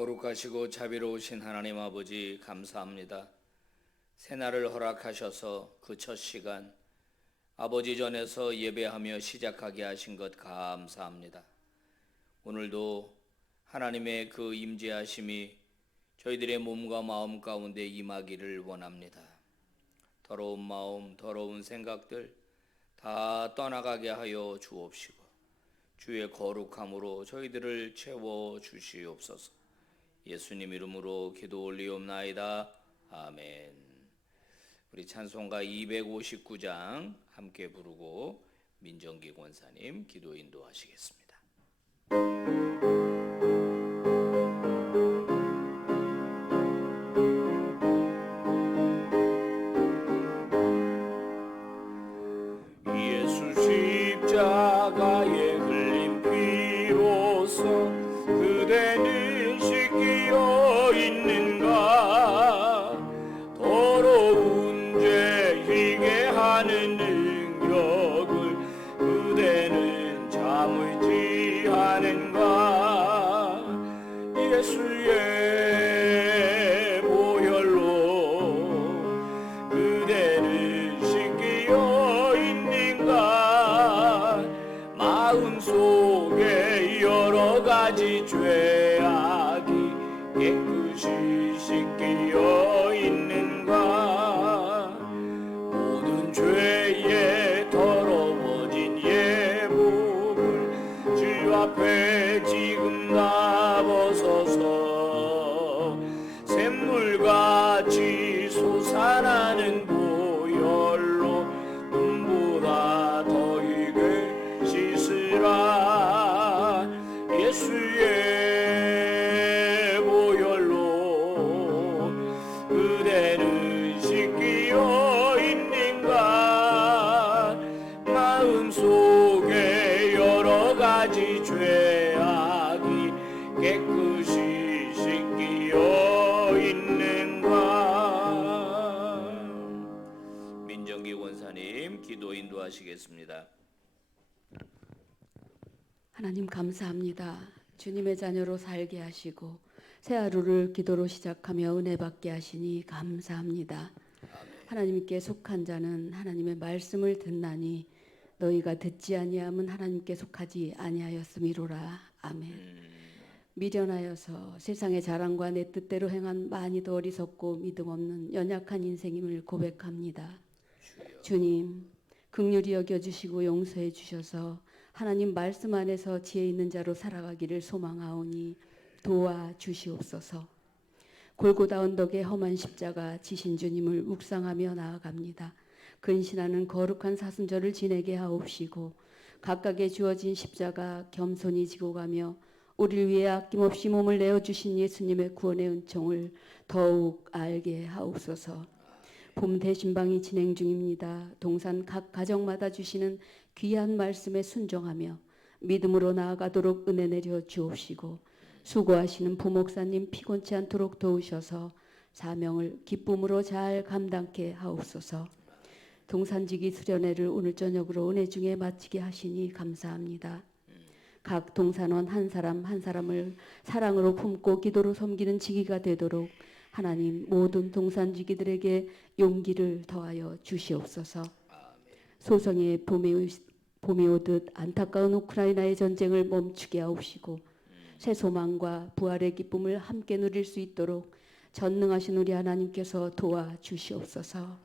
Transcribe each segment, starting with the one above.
거룩하시고 자비로우신 하나님 아버지 감사합니다. 새날을 허락하셔서 그 첫 시간 아버지 전에서 예배하며 시작하게 하신 것 감사합니다. 오늘도 하나님의 그 임재하심이 저희들의 몸과 마음 가운데 임하기를 원합니다. 더러운 마음, 더러운 생각들 다 떠나가게 하여 주옵시고 주의 거룩함으로 저희들을 채워 주시옵소서. 예수님 이름으로 기도 올리옵나이다. 아멘. 우리 찬송가 259장 함께 부르고 민정기 권사님 기도 인도하시겠습니다. 예수 십자가에 흘린 피로써 그대는 씻기어 있는가. 더러운 죄 희게 하는 능력을 그대는 잠을지 하는가. 예수의 보혈로 그대는 씻기어 있는가. 마음속에 여러 가지 죄악이 깨끗이 씻기어 있는가. 모든 죄에 더러워진 예복을 주 앞에 지금 다 벗어서 샘물같이 솟아나는 보혈로 눈보다 더 익게 씻으라. 예수의 보혈로 그대는 씻기어 있는가. 마음속에 여러 가지 죄악이 깨끗이 씻기어 있는가. 민정기 권사님 기도 인도하시겠습니다. 하나님 감사합니다. 주님의 자녀로 살게 하시고 새 하루를 기도로 시작하며 은혜 받게 하시니 감사합니다. 하나님께 속한 자는 하나님의 말씀을 듣나니 너희가 듣지 아니함은 하나님께 속하지 아니하였음이로라. 아멘. 미련하여서 세상의 자랑과 내 뜻대로 행한 많이도 어리석고 믿음 없는 연약한 인생임을 고백합니다. 주님, 긍휼히 여겨주시고 용서해 주셔서 하나님 말씀 안에서 지혜 있는 자로 살아가기를 소망하오니 도와주시옵소서. 골고다 언덕의 험한 십자가 지신 주님을 묵상하며 나아갑니다. 근신하는 거룩한 사순절을 지내게 하옵시고 각각의 주어진 십자가 겸손히 지고 가며 우리를 위해 아낌없이 몸을 내어주신 예수님의 구원의 은총을 더욱 알게 하옵소서. 봄 대신방이 진행 중입니다. 동산 각 가정마다 주시는 귀한 말씀에 순종하며 믿음으로 나아가도록 은혜 내려 주옵시고 수고하시는 부목사님 피곤치 않도록 도우셔서 사명을 기쁨으로 잘 감당케 하옵소서. 동산지기 수련회를 오늘 저녁으로 은혜 중에 마치게 하시니 감사합니다. 각 동산원 한 사람 한 사람을 사랑으로 품고 기도로 섬기는 지기가 되도록 하나님 모든 동산지기들에게 용기를 더하여 주시옵소서. 소성의 봄이 오듯 안타까운 우크라이나의 전쟁을 멈추게 하옵시고 새 소망과 부활의 기쁨을 함께 누릴 수 있도록 전능하신 우리 하나님께서 도와주시옵소서.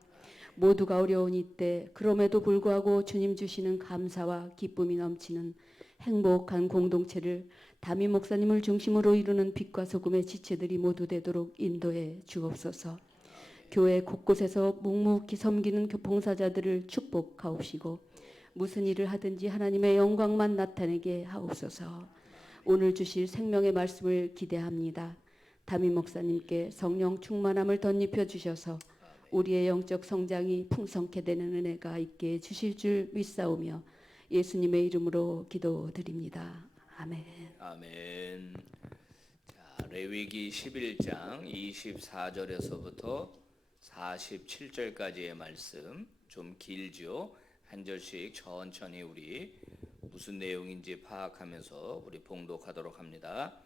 모두가 어려운 이때 그럼에도 불구하고 주님 주시는 감사와 기쁨이 넘치는 행복한 공동체를 담임 목사님을 중심으로 이루는 빛과 소금의 지체들이 모두 되도록 인도해 주옵소서. 교회 곳곳에서 묵묵히 섬기는 봉사자들을 축복하옵시고 무슨 일을 하든지 하나님의 영광만 나타내게 하옵소서. 오늘 주실 생명의 말씀을 기대합니다. 담임 목사님께 성령 충만함을 덧입혀 주셔서 우리의 영적 성장이 풍성케 되는 은혜가 있게 주실 줄 믿사오며 예수님의 이름으로 기도드립니다. 아멘. 아멘. 자, 레위기 11장 24절에서부터 47절까지의 말씀 좀 길죠. 한 절씩 천천히 우리 무슨 내용인지 파악하면서 우리 봉독하도록 합니다.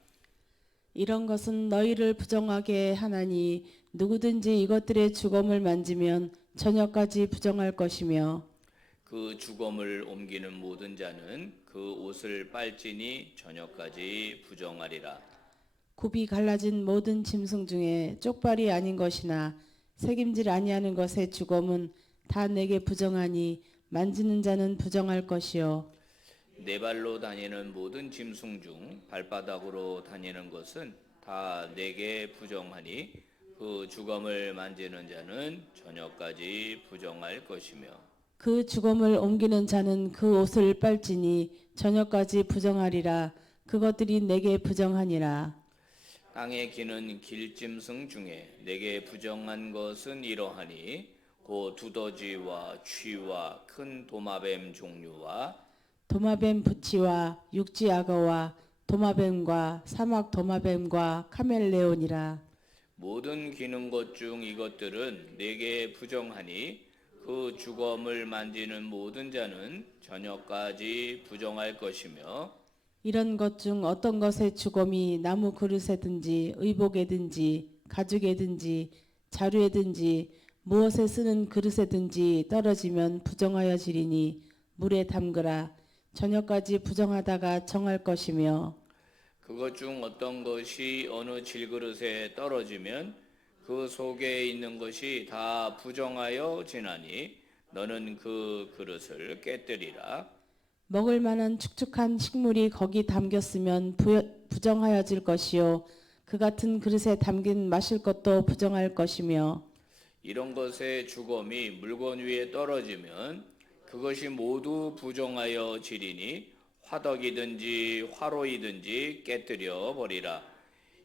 이런 것은 너희를 부정하게 하나니 누구든지 이것들의 주검을 만지면 저녁까지 부정할 것이며 그 주검을 옮기는 모든 자는 그 옷을 빨지니 저녁까지 부정하리라. 굽이 갈라진 모든 짐승 중에 쪽발이 아닌 것이나 새김질 아니하는 것의 주검은 다 내게 부정하니 만지는 자는 부정할 것이요 네 발로 다니는 모든 짐승 중 발바닥으로 다니는 것은 다 내게 부정하니 그 주검을 만지는 자는 저녁까지 부정할 것이며 그 주검을 옮기는 자는 그 옷을 빨지니 저녁까지 부정하리라. 그것들이 내게 부정하니라. 땅에 기는 길짐승 중에 내게 부정한 것은 이러하니 곧 두더지와 쥐와 큰 도마뱀 종류와 도마뱀 부치와 육지 악어와 도마뱀과 사막 도마뱀과 카멜레온이라. 모든 기는 것 중 이것들은 내게 부정하니 그 주검을 만지는 모든 자는 저녁까지 부정할 것이며 이런 것 중 어떤 것의 주검이 나무 그릇에든지 의복에든지 가죽에든지 자루에든지 무엇에 쓰는 그릇에든지 떨어지면 부정하여 지리니 물에 담그라. 저녁까지 부정하다가 정할 것이며 그것 중 어떤 것이 어느 질그릇에 떨어지면 그 속에 있는 것이 다 부정하여 지나니 너는 그 그릇을 깨뜨리라. 먹을 만한 축축한 식물이 거기 담겼으면 부정하여질 것이요 그 같은 그릇에 담긴 마실 것도 부정할 것이며 이런 것의 주검이 물건 위에 떨어지면 그것이 모두 부정하여 지리니 화덕이든지 화로이든지 깨뜨려 버리라.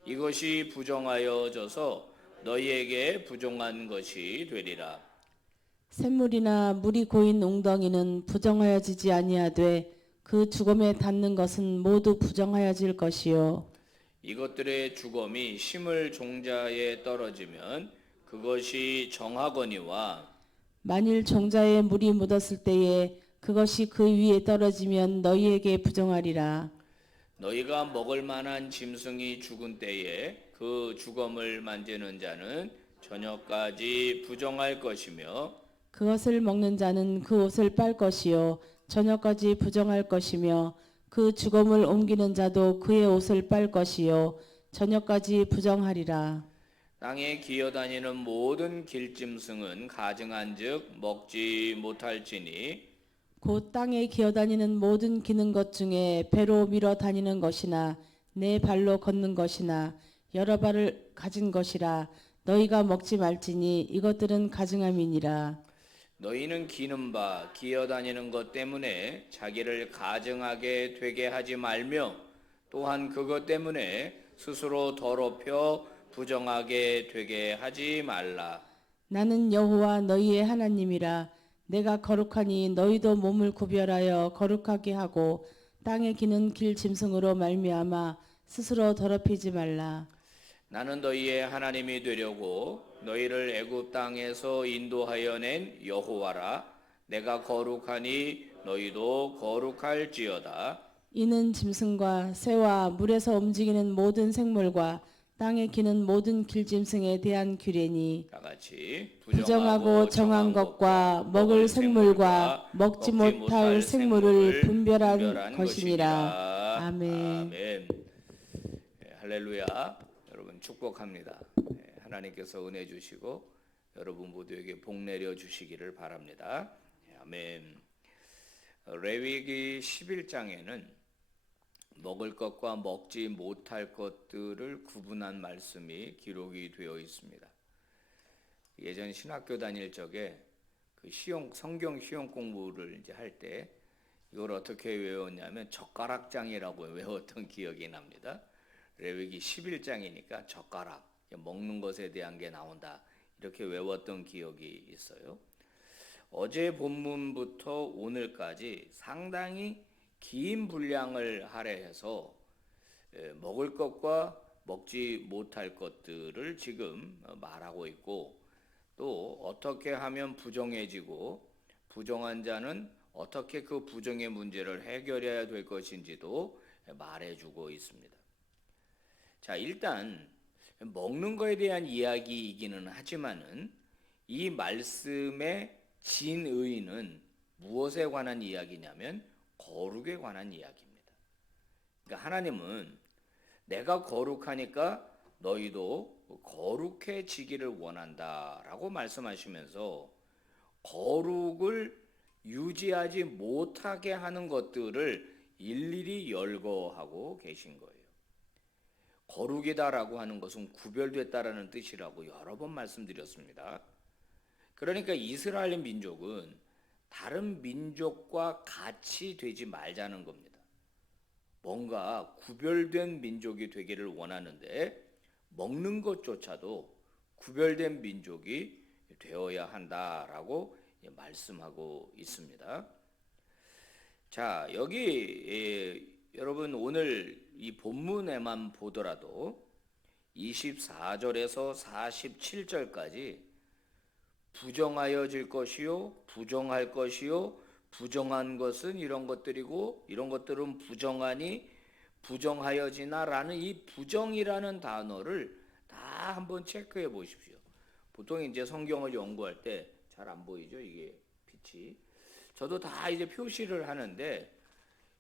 이것이 부정하여 져서 너희에게 부정한 것이 되리라. 샘물이나 물이 고인 웅덩이는 부정하여지지 아니하되 그 주검에 닿는 것은 모두 부정하여질 것이요 이것들의 주검이 심을 종자에 떨어지면 그것이 정하거니와 만일 종자에 물이 묻었을 때에 그것이 그 위에 떨어지면 너희에게 부정하리라. 너희가 먹을 만한 짐승이 죽은 때에 그 주검을 만지는 자는 저녁까지 부정할 것이며 그것을 먹는 자는 그 옷을 빨 것이요 저녁까지 부정할 것이며 그 주검을 옮기는 자도 그의 옷을 빨 것이요 저녁까지 부정하리라. 땅에 기어다니는 모든 길짐승은 가증한즉 먹지 못할지니 곧 땅에 기어다니는 모든 기는 것 중에 배로 밀어 다니는 것이나 네 발로 걷는 것이나 여러 발을 가진 것이라 너희가 먹지 말지니 이것들은 가증함이니라. 너희는 기는 바 기어다니는 것 때문에 자기를 가증하게 되게 하지 말며 또한 그것 때문에 스스로 더럽혀 부정하게 되게 하지 말라. 나는 여호와 너희의 하나님이라. 내가 거룩하니 너희도 몸을 구별하여 거룩하게 하고 땅에 기는 길 짐승으로 말미암아 스스로 더럽히지 말라. 나는 너희의 하나님이 되려고 너희를 애굽 땅에서 인도하여 낸 여호와라. 내가 거룩하니 너희도 거룩할지어다. 이는 짐승과 새와 물에서 움직이는 모든 생물과 땅에 기는 모든 길짐승에 대한 규례니 다 같이 부정하고 정한 것과 먹을 생물과 먹지 못할 생물을 분별한 것이니라. 아멘. 아멘. 할렐루야. 여러분 축복합니다. 하나님께서 은혜 주시고 여러분 모두에게 복 내려 주시기를 바랍니다. 아멘. 레위기 11장에는 먹을 것과 먹지 못할 것들을 구분한 말씀이 기록이 되어 있습니다. 예전 신학교 다닐 적에 그 성경 시험 공부를 이제 할 때 이걸 어떻게 외웠냐면 젓가락장이라고 외웠던 기억이 납니다. 레위기 11장이니까 젓가락, 먹는 것에 대한 게 나온다. 이렇게 외웠던 기억이 있어요. 어제 본문부터 오늘까지 상당히 긴 분량을 할애해서 먹을 것과 먹지 못할 것들을 지금 말하고 있고 또 어떻게 하면 부정해지고 부정한 자는 어떻게 그 부정의 문제를 해결해야 될 것인지도 말해주고 있습니다. 자, 일단 먹는 거에 대한 이야기이기는 하지만은 이 말씀의 진의는 무엇에 관한 이야기냐면 거룩에 관한 이야기입니다. 그러니까 하나님은 내가 거룩하니까 너희도 거룩해지기를 원한다라고 말씀하시면서 거룩을 유지하지 못하게 하는 것들을 일일이 열거하고 계신 거예요. 거룩이다라고 하는 것은 구별됐다라는 뜻이라고 여러 번 말씀드렸습니다. 그러니까 이스라엘 민족은 다른 민족과 같이 되지 말자는 겁니다. 뭔가 구별된 민족이 되기를 원하는데 먹는 것조차도 구별된 민족이 되어야 한다라고 말씀하고 있습니다. 자, 여기 여러분 오늘 이 본문에만 보더라도 24절에서 47절까지 부정하여질 것이요, 부정할 것이요, 부정한 것은 이런 것들이고 이런 것들은 부정하니 부정하여지나라는 이 부정이라는 단어를 다 한번 체크해 보십시오. 보통 이제 성경을 연구할 때 잘 안 보이죠? 이게 빛이. 저도 다 이제 표시를 하는데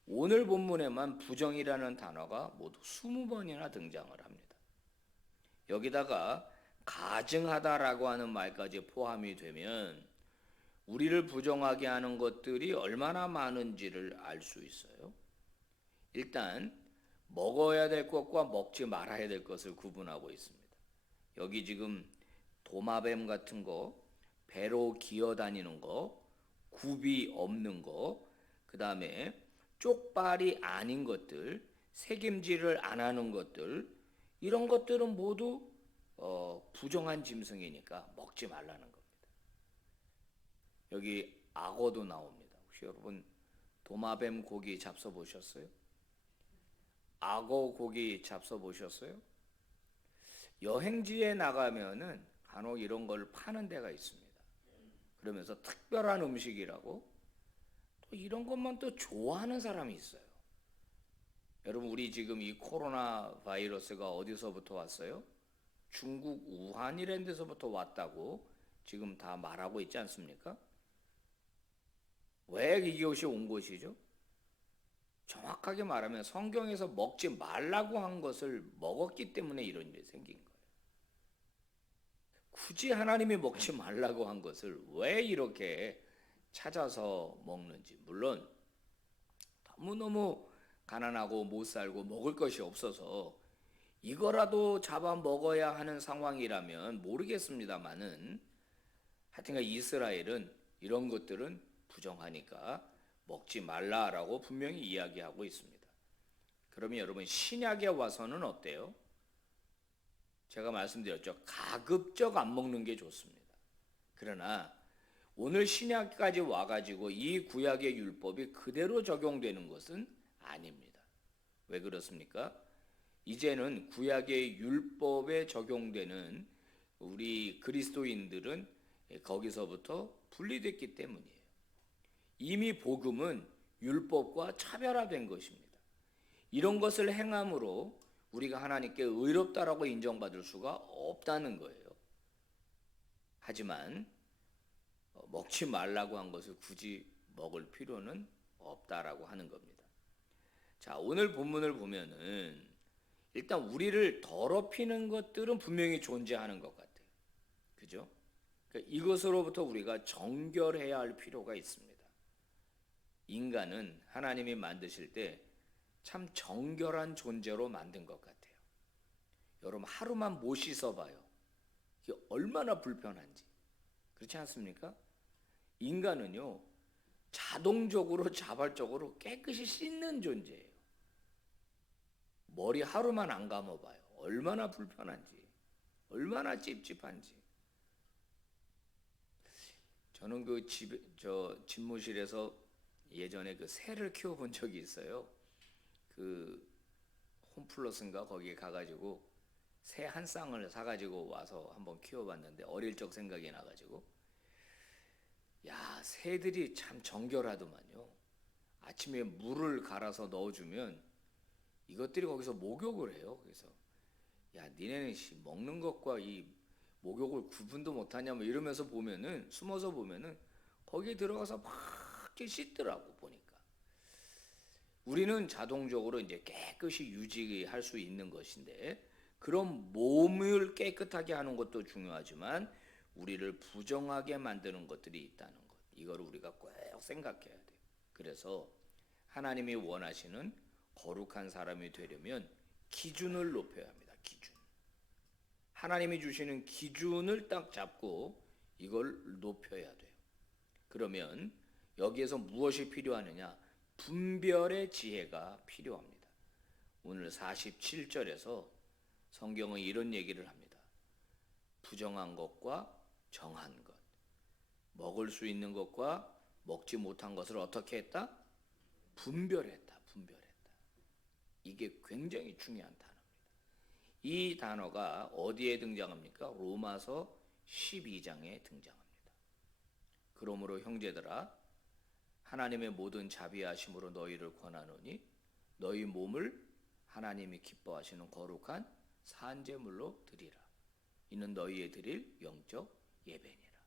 오늘 본문에만 부정이라는 단어가 모두 20번이나 등장을 합니다. 여기다가 가증하다라고 하는 말까지 포함이 되면 우리를 부정하게 하는 것들이 얼마나 많은지를 알 수 있어요. 일단 먹어야 될 것과 먹지 말아야 될 것을 구분하고 있습니다. 여기 지금 도마뱀 같은 거, 배로 기어다니는 거, 굽이 없는 거, 그 다음에 쪽발이 아닌 것들, 새김질을 안 하는 것들, 이런 것들은 모두 부정한 짐승이니까 먹지 말라는 겁니다. 여기 악어도 나옵니다. 혹시 여러분 도마뱀 고기 잡숴 보셨어요? 악어 고기 잡숴 보셨어요? 여행지에 나가면은 간혹 이런 걸 파는 데가 있습니다. 그러면서 특별한 음식이라고 또 이런 것만 또 좋아하는 사람이 있어요. 여러분 우리 지금 이 코로나 바이러스가 어디서부터 왔어요? 중국 우한 이런 데서부터 왔다고 지금 다 말하고 있지 않습니까? 왜 이것이 온 것이죠? 정확하게 말하면 성경에서 먹지 말라고 한 것을 먹었기 때문에 이런 일이 생긴 거예요. 굳이 하나님이 먹지 말라고 한 것을 왜 이렇게 찾아서 먹는지. 물론 너무너무 가난하고 못 살고 먹을 것이 없어서 이거라도 잡아 먹어야 하는 상황이라면 모르겠습니다만은 하여튼간 이스라엘은 이런 것들은 부정하니까 먹지 말라라고 분명히 이야기하고 있습니다. 그러면 여러분 신약에 와서는 어때요? 제가 말씀드렸죠. 가급적 안 먹는 게 좋습니다. 그러나 오늘 신약까지 와가지고 이 구약의 율법이 그대로 적용되는 것은 아닙니다. 왜 그렇습니까? 이제는 구약의 율법에 적용되는 우리 그리스도인들은 거기서부터 분리됐기 때문이에요. 이미 복음은 율법과 차별화된 것입니다. 이런 것을 행함으로 우리가 하나님께 의롭다라고 인정받을 수가 없다는 거예요. 하지만 먹지 말라고 한 것을 굳이 먹을 필요는 없다라고 하는 겁니다. 자, 오늘 본문을 보면은 일단 우리를 더럽히는 것들은 분명히 존재하는 것 같아요. 그죠? 그러니까 이것으로부터 우리가 정결해야 할 필요가 있습니다. 인간은 하나님이 만드실 때 참 정결한 존재로 만든 것 같아요. 여러분 하루만 못 씻어봐요. 이게 얼마나 불편한지. 그렇지 않습니까? 인간은요 자동적으로 자발적으로 깨끗이 씻는 존재예요. 머리 하루만 안 감아봐요. 얼마나 불편한지, 얼마나 찝찝한지. 저는 그 집무실에서 예전에 그 새를 키워본 적이 있어요. 그 홈플러스인가 거기에 가가지고 새 한 쌍을 사가지고 와서 한번 키워봤는데 어릴 적 생각이 나가지고 야 새들이 참 정결하더만요. 아침에 물을 갈아서 넣어주면 이것들이 거기서 목욕을 해요. 그래서 야, 니네는 먹는 것과 이 목욕을 구분도 못하냐 뭐 이러면서 보면은, 숨어서 보면은 거기에 들어가서 막 이렇게 씻더라고 보니까. 우리는 자동적으로 이제 깨끗이 유지할 수 있는 것인데, 그런 몸을 깨끗하게 하는 것도 중요하지만 우리를 부정하게 만드는 것들이 있다는 것, 이걸 우리가 꼭 생각해야 돼요. 그래서 하나님이 원하시는 거룩한 사람이 되려면 기준을 높여야 합니다. 기준. 하나님이 주시는 기준을 딱 잡고 이걸 높여야 돼요. 그러면 여기에서 무엇이 필요하느냐? 분별의 지혜가 필요합니다. 오늘 47절에서 성경은 이런 얘기를 합니다. 부정한 것과 정한 것, 먹을 수 있는 것과 먹지 못한 것을 어떻게 했다? 분별했다. 이게 굉장히 중요한 단어입니다. 이 단어가 어디에 등장합니까? 로마서 12장에 등장합니다. 그러므로 형제들아, 하나님의 모든 자비하심으로 너희를 권하노니 너희 몸을 하나님이 기뻐하시는 거룩한 산제물로 드리라. 이는 너희의 드릴 영적 예배니라.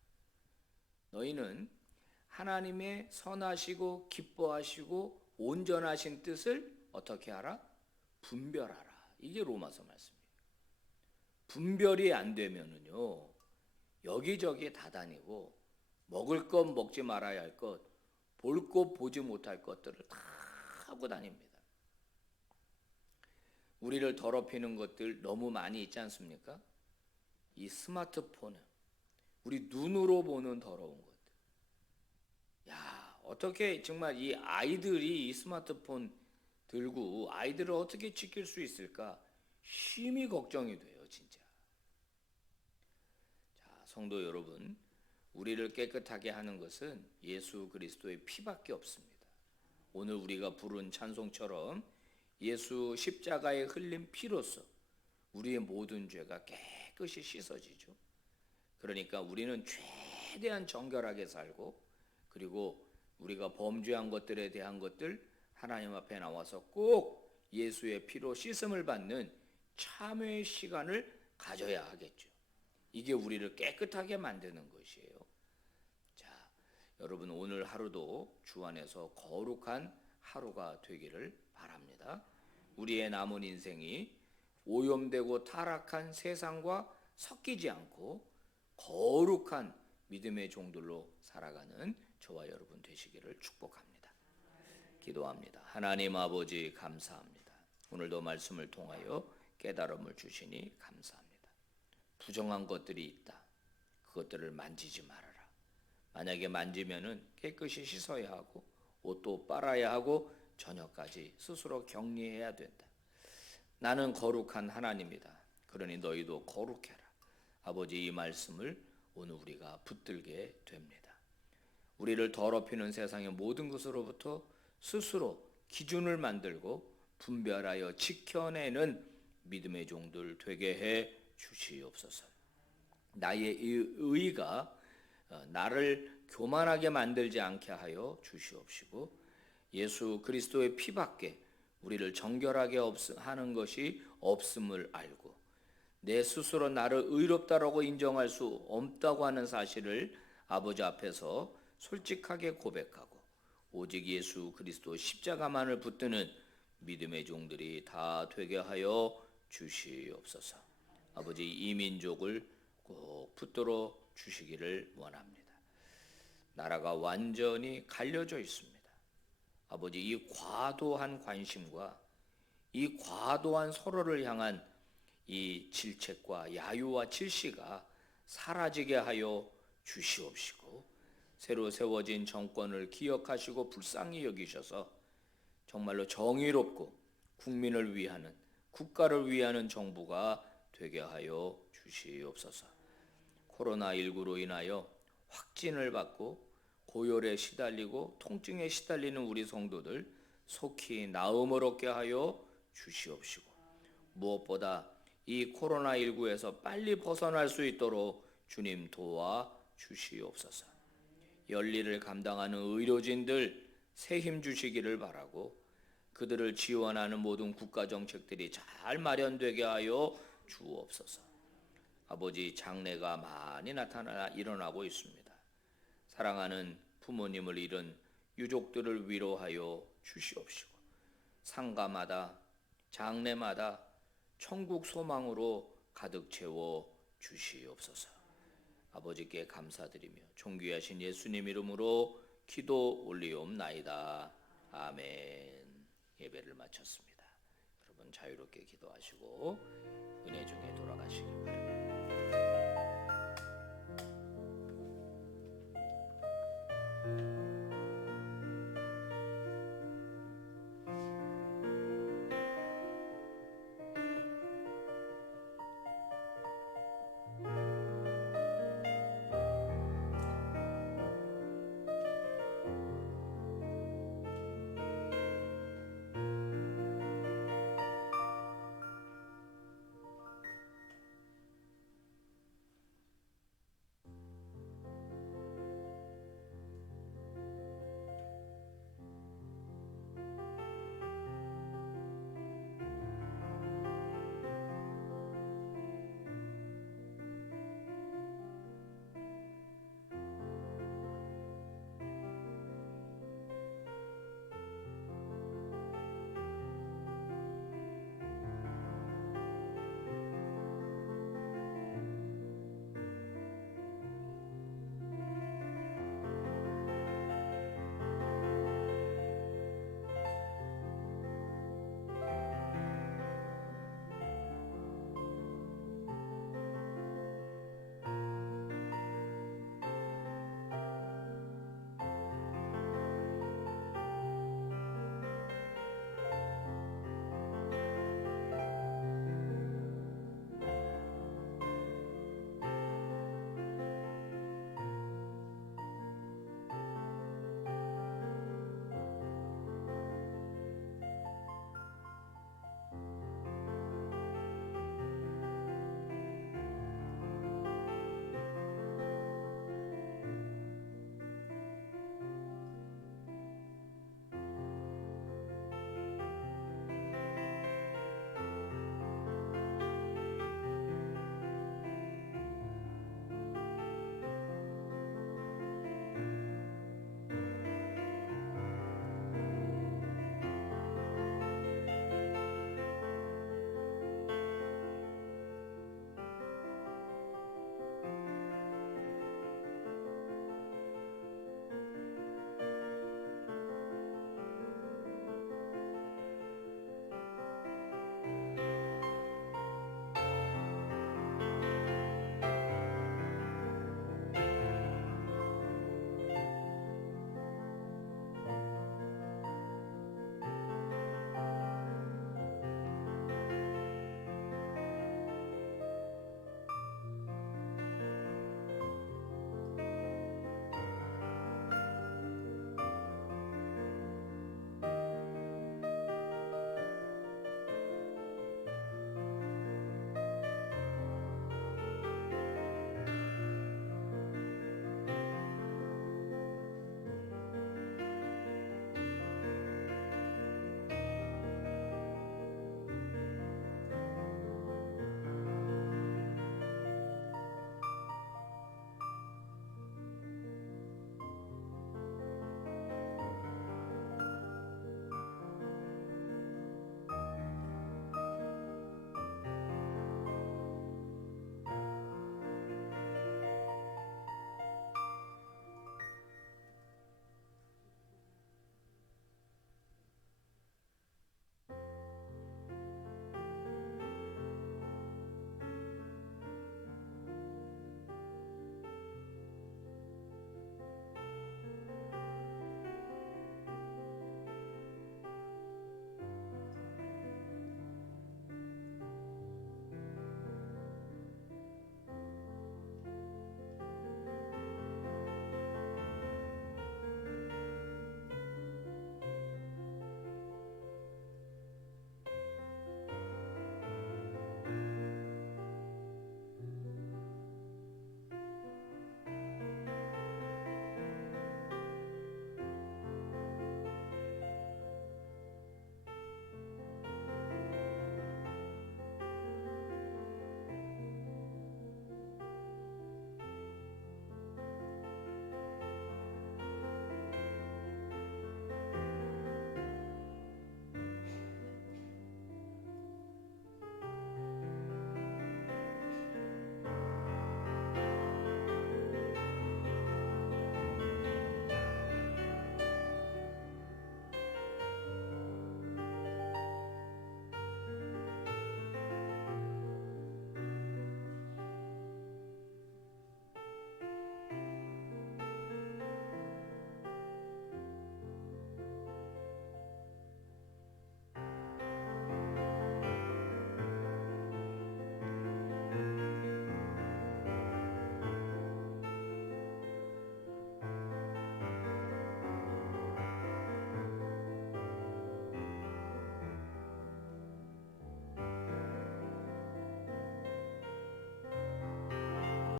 너희는 하나님의 선하시고 기뻐하시고 온전하신 뜻을 어떻게 하라? 분별하라. 이게 로마서 말씀이에요. 분별이 안 되면은요, 여기저기 다 다니고 먹을 것 먹지 말아야 할 것, 볼 것 보지 못할 것들을 다 하고 다닙니다. 우리를 더럽히는 것들 너무 많이 있지 않습니까? 이 스마트폰은 우리 눈으로 보는 더러운 것들. 야, 어떻게 정말 이 아이들이 이 스마트폰 들고 아이들을 어떻게 지킬 수 있을까? 심히 걱정이 돼요, 진짜. 자, 성도 여러분, 우리를 깨끗하게 하는 것은 예수 그리스도의 피밖에 없습니다. 오늘 우리가 부른 찬송처럼 예수 십자가에 흘린 피로써 우리의 모든 죄가 깨끗이 씻어지죠. 그러니까 우리는 최대한 정결하게 살고, 그리고 우리가 범죄한 것들에 대한 것들 하나님 앞에 나와서 꼭 예수의 피로 씻음을 받는 참회의 시간을 가져야 하겠죠. 이게 우리를 깨끗하게 만드는 것이에요. 자, 여러분, 오늘 하루도 주 안에서 거룩한 하루가 되기를 바랍니다. 우리의 남은 인생이 오염되고 타락한 세상과 섞이지 않고 거룩한 믿음의 종들로 살아가는 저와 여러분 되시기를 축복합니다. 기도합니다. 하나님 아버지, 감사합니다. 오늘도 말씀을 통하여 깨달음을 주시니 감사합니다. 부정한 것들이 있다. 그것들을 만지지 말아라. 만약에 만지면은 깨끗이 씻어야 하고 옷도 빨아야 하고 저녁까지 스스로 격리해야 된다. 나는 거룩한 하나님이다. 그러니 너희도 거룩해라. 아버지, 이 말씀을 오늘 우리가 붙들게 됩니다. 우리를 더럽히는 세상의 모든 것으로부터 스스로 기준을 만들고 분별하여 지켜내는 믿음의 종들 되게 해 주시옵소서. 나의 이 의가 나를 교만하게 만들지 않게 하여 주시옵시고, 예수 그리스도의 피밖에 우리를 정결하게 하는 것이 없음을 알고 내 스스로 나를 의롭다라고 인정할 수 없다고 하는 사실을 아버지 앞에서 솔직하게 고백하고 오직 예수 그리스도 십자가만을 붙드는 믿음의 종들이 다 되게 하여 주시옵소서. 아버지, 이 민족을 꼭 붙들어 주시기를 원합니다. 나라가 완전히 갈려져 있습니다. 아버지, 이 과도한 관심과 이 과도한 서로를 향한 이 질책과 야유와 질시가 사라지게 하여 주시옵시고, 새로 세워진 정권을 기억하시고 불쌍히 여기셔서 정말로 정의롭고 국민을 위하는, 국가를 위하는 정부가 되게 하여 주시옵소서. 코로나19로 인하여 확진을 받고 고열에 시달리고 통증에 시달리는 우리 성도들 속히 나음을 얻게 하여 주시옵시고, 무엇보다 이 코로나19에서 빨리 벗어날 수 있도록 주님 도와 주시옵소서. 열일을 감당하는 의료진들 새 힘 주시기를 바라고, 그들을 지원하는 모든 국가 정책들이 잘 마련되게 하여 주옵소서. 아버지, 장래가 많이 일어나고 있습니다. 사랑하는 부모님을 잃은 유족들을 위로하여 주시옵시고, 상가마다 장래마다 천국 소망으로 가득 채워 주시옵소서. 아버지께 감사드리며 존귀하신 예수님 이름으로 기도 올리옵나이다. 아멘. 예배를 마쳤습니다. 여러분 자유롭게 기도하시고 은혜 중에 돌아가시길 바랍니다.